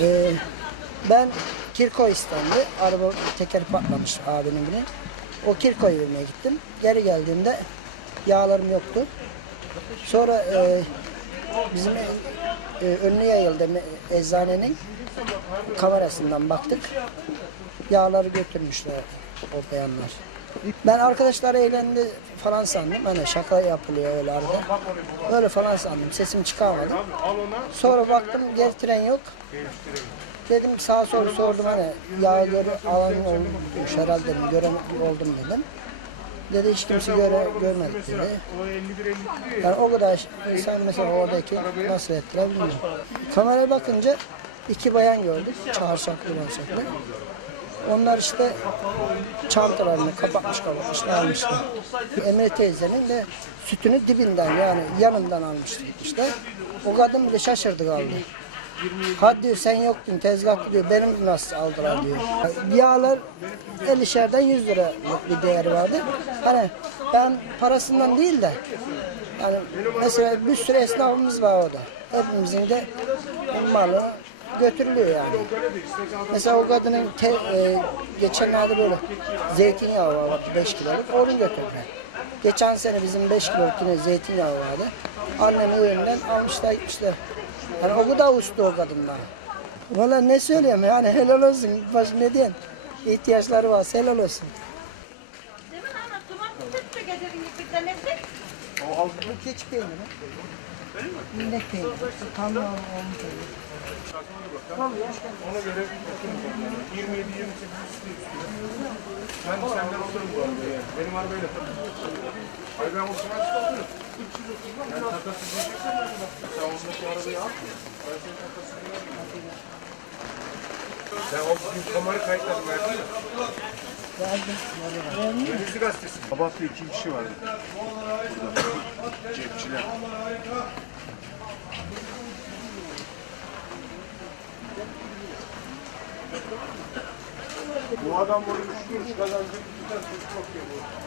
Ee, ben Kirko istendi. Araba teker patlamış abinin bile. O Kirko'yu vermeye gittim. Geri geldiğimde yağlarım yoktu. Sonra e, bizim e, önüne yayıldı eczanenin kamerasından baktık. Yağları götürmüşler o bayanlar. Ben arkadaşlar eğlendi falan sandım. Hani şaka yapılıyor öyle arada. Öyle falan sandım. Sesimi çıkarmadım. Sonra baktım geri tren yok. Dedim sağa soru sordum hani yağ görü alan olmuş herhalde dedim, gören oldum dedim. Dedi hiç kimse göre, görmedik dedi. Yani o kadar insan mesela oradaki nasıl ettiler bilmiyorum. Kameraya bakınca iki bayan gördük. Çağırşaklı başaklı. Onlar işte çantalarını kapatmış kapatmış almışlar. Emre teyzenin de sütünü dibinden yani yanından almıştı işte. O kadın bile şaşırdı kaldı. Hadi diyor sen yoktun tezgahta diyor benim nasıl aldılar diyor. Yağlar 50'şerden 100 lira bir değeri vardı. Hani ben parasından değil de yani mesela bir sürü esnafımız var orada. Hepimizin de malı götürülüyor yani. Mesela o kadının te, e, geçenlerde böyle zeytinyağı vardı 5 kiloluk onu götürdüler. Geçen sene bizim 5 kiloluk yine zeytinyağı vardı. Annemin önünden almışlar gitmişler. Yani o kadar uçtu o kadınlar. Valla ne söyleyeyim yani helal olsun. Baş ne diyeyim. İhtiyaçları var helal olsun. Demin anlattım. Tüpçü gecenin bir tanesi. Bu keçi peyniri. İnek peyniri. Tam olmuş Ona göre 27 28 üstü Ben de senden alırım bu arada yani. Benim arabayla Hayır ben o zaman alırım. 330 lan. Yani takasız diyeceksen ben de bak. Sen ondaki arabayı al. Ben senin takasını. Sen o gün kamera kayıtları verdin mi? Verdim. Denizli gazetesi. Sabahta iki kişi vardı. Burada. Cepçiler. Bu adam böyle üç kuruş kazanacak bir tane çocuk bakıyor bu.